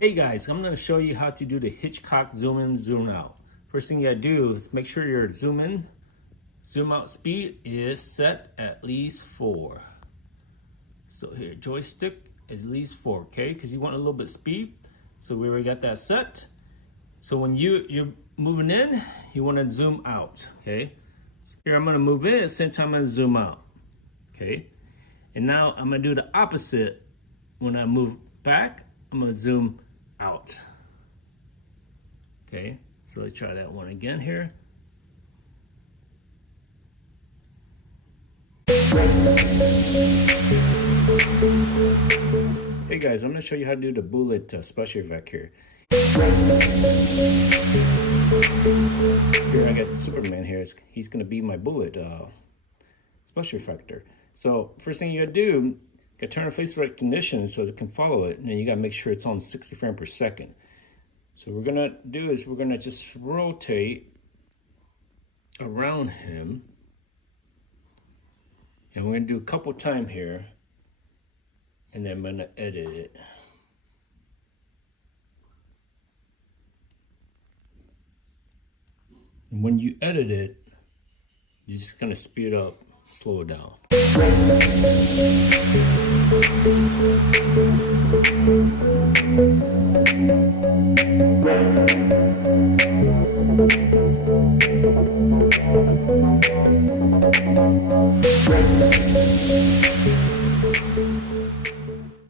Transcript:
Hey guys, I'm going to show you how to do the Hitchcock zoom in, zoom out. First thing you gotta do is make sure your zoom in, zoom out speed is set at least 4. So here, joystick is at least 4, okay? Because you want a little bit of speed. So we already got that set. So when you're moving in, you want to zoom out, okay? So here I'm gonna move in at the same time I'm gonna zoom out, okay? And now I'm gonna do the opposite. When I move back, I'm gonna zoom out. Okay, so let's try that one again here. Hey guys, I'm gonna show you how to do the bullet special effect here. Here I got Superman here. He's gonna be my bullet special effector. So first thing you gotta do, you gotta turn on face recognition so it can follow it, and then you gotta make sure it's on 60 frames per second. So what we're gonna do is we're gonna just rotate around him, and we're gonna do a couple times here, and then I'm gonna edit it. And when you edit it, you're just gonna speed up, slow it down.